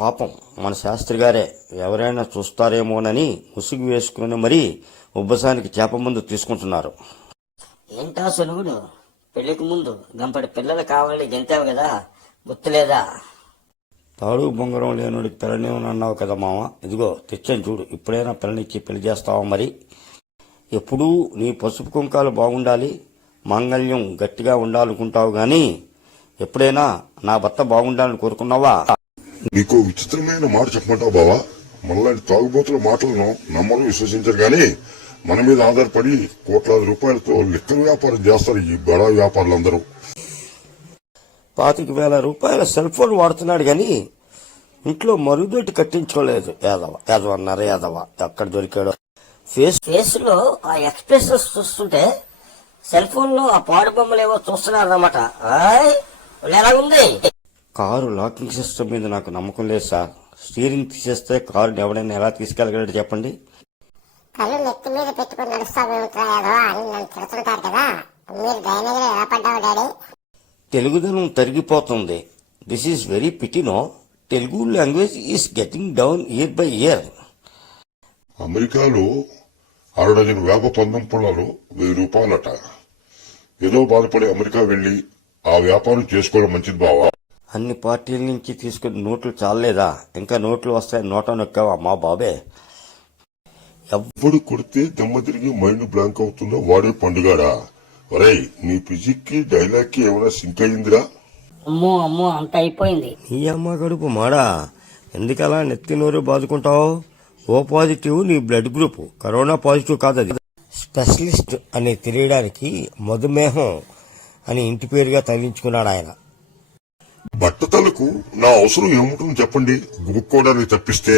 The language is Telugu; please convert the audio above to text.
పాపం మన శాస్త్రి గారే ఎవరైనా చూస్తారేమోనని ముసుగు వేసుకుని మరీ ఉబ్బసానికి చేప ముందు తీసుకుంటున్నారు. ఏంటా సులువుడు, పెళ్లికి ముందు గంపడి పిల్లలు కావాలి గెంతావు కదా, గుర్తులేదా? తాడు బొంగరం లేనుడికి పిల్లనేమన్నావు కదా మామ, ఇదిగో తెచ్చాను చూడు. ఇప్పుడైనా పిల్లనిచ్చి పెళ్లి చేస్తావా? మరి ఎప్పుడూ నీ పసుపు కుంకాలు బాగుండాలి, మాంగళ్యం గట్టిగా ఉండాలనుకుంటావు గాని ఎప్పుడైనా నా భర్త బాగుండాలని కోరుకున్నావా? నీకు విచిత్రమైన మాట చెప్పమంటావు బావా? మనలాంటి తాగుబోతుల మాటలను నమ్మరు, విశ్వసించరు గాని మన మీద ఆధారపడి కోట్లాది రూపాయలతో లిక్కర్ వ్యాపారం చేస్తారు ఈ బడా వ్యాపారులందరూ. 25,000 రూపాయల సెల్ ఫోన్ వాడుతున్నాడు గాని ఇంట్లో మరుగుదొడ్డి కట్టించుకోలేదు. యాదవ ఎక్కడ దొరికాడో. ఫేస్ లో ఆ ఎక్స్ప్రెషన్స్ చూస్తుంటే సెల్ ఫోన్ లో ఆ పాడు బొమ్మలు ఏవో చూస్తున్నారన్నమాట. ఎలా ఉంది? కారు లాకింగ్ సిస్టమ్ మీద నాకు నమ్మకం లేదు సార్. స్టీరింగ్ తీసేస్తే కారుని ఎవడైనా ఎలా తీసుకెళ్ళగలడు చెప్పండి? కళ్ళు నెత్తి మీద పెట్టుకుని నడుస్తావేమిట్రాయాలో అని నన్ను తిడుతుంటారు కదా, మీరు డ్రైనేజీలో ఎలా పడ్డావు డాడీ? తెలుగుదనం తరిగిపోతుంది. దిస్ ఈస్ వెరీ పిటినో. Telugu language is getting down year by year. అమెరికాలో 6 డజన్ వేప పందం పుల్లలు 1000 రూపాయలట. ఏదో బాధపడి అమెరికా వెళ్లి ఆ వ్యాపారం చేసుకోవడం మంచిది బావా. అన్ని పార్టీల నుంచి తీసుకుని నోట్లు చాలేదా? ఇంకా నోట్లు వస్తాయి నోట నొక్కావా మా బాబే? ఎవ్వడు కొడితే దెమ్మ తిరిగి మైండ్ బ్లాంక్ అవుతుందో వాడే పండుగాడా? ఒరేయ్, నీ ఫిజిక్ కి డైలాగ్ కి ఏమైనా సింక్ అయిందిరా? అమ్మో అమ్మో, అంత అయిపోయింది. నీ అమ్మ గడుపు మాడా, ఎందుకలా నెత్తి నోరు బాదుకుంటావు? ఓ పాజిటివ్ నీ బ్లడ్ గ్రూప్, కరోనా పాజిటివ్ కాదది. స్పెషలిస్ట్ అని తెలియడానికి మధుమేహం అని ఇంటి పేరుగా తగిలించుకున్నాడు ఆయన. బట్టతలకు నా అవసరం ఏముంటుంది చెప్పండి, గుమ్ముకోవడానికి తప్పిస్తే.